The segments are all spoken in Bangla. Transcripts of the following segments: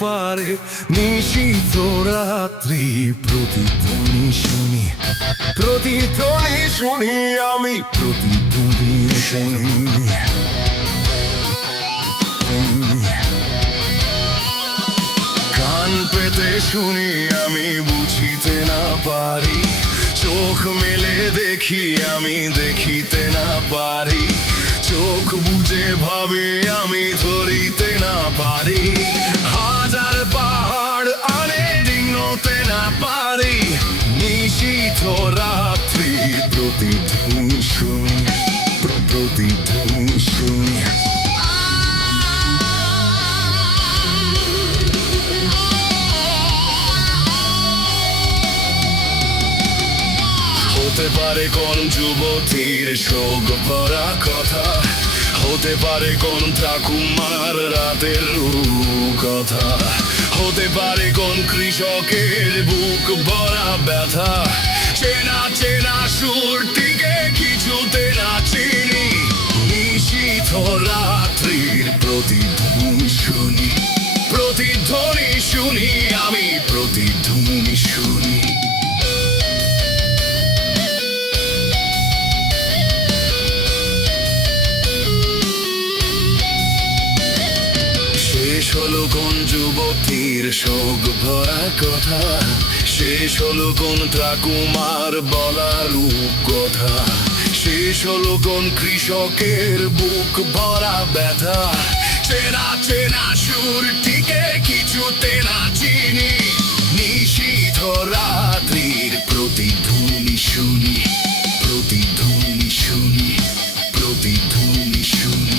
পারে নিশীথ রাত্রি প্রতিধ্বনি শুনি, প্রতিধ্বনি শুনি আমি, প্রতিধ্বনি শুনি। কান পেতে শুনি আমি, বুঝিতে না পারি, চোখ মেলে দেখি আমি, দেখিতে না পারি, চোখ বুঝে ভাবে আমি, ধরিতে না পারি, হাজার পাহাড় আনে ডিঙোতে না পারি, নিশীথ রাত্রি প্রতিধ্বনি শুনি, প্রতিধ্বনি শুনি। হতে পারে কোন যুবতীর শোক ভরা কথা, হতে পারে কোন ঠাকুমার রাতের কথা, হতে পারে কোন কৃষকের বুক ভরা ব্যথা, চেনা চেনা সুরটিকে কিছুতে না চিনি, নিশীথ রাত্রির প্রতিধ্বনি শুনি, প্রতিধ্বনি শুনি আমি, প্রতিধ্বনি শুনি। শেষ হলো কোন যুবতীর শোক ভরা কথা, শেষ হলো কোন ঠাকুমার বলা রূপকথা, শেষ হলো কোন কৃষকের বুক ভরা ব্যথা, চেনা চেনা সুরটিকে কিছুতে না চিনি, নিশীথ রাত্রির প্রতিধ্বনি শুনি, প্রতিধ্বনি শুনি, প্রতিধ্বনি শুনি।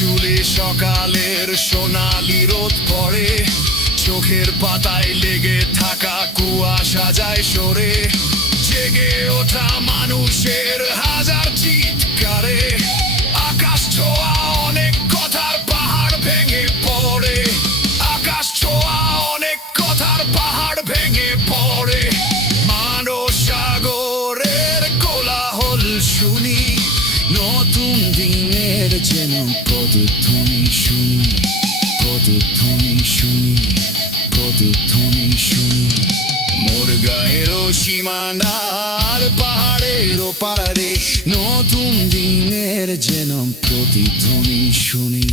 চুলে সকালের সোনালি রোদ পড়ে, চোখের পাতায় লেগে থাকা কুয়াশা যায় সরে, জেগে ওঠা মানুষের হাজার চিৎকারে, আকাশ ছোঁয়া অনেক কথার পাহাড় ভেঙে পড়ে, আকাশ ছোঁয়া অনেক কথার পাহাড় ভেঙে পড়ে, মানস সাগরের কোলাহল শুনি, নতুন দিনের যেন প্রতিধ্বনি শুনি, প্রতিধ্বনি শুনি, প্রতিধ্বনি শুনি। মোর গায়ের সীমানার পাহাড়ের পাড়ে নতুন দিনের যেন প্রতিধ্বনি শুনি,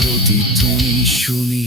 প্রতিধ্বনি শুনি।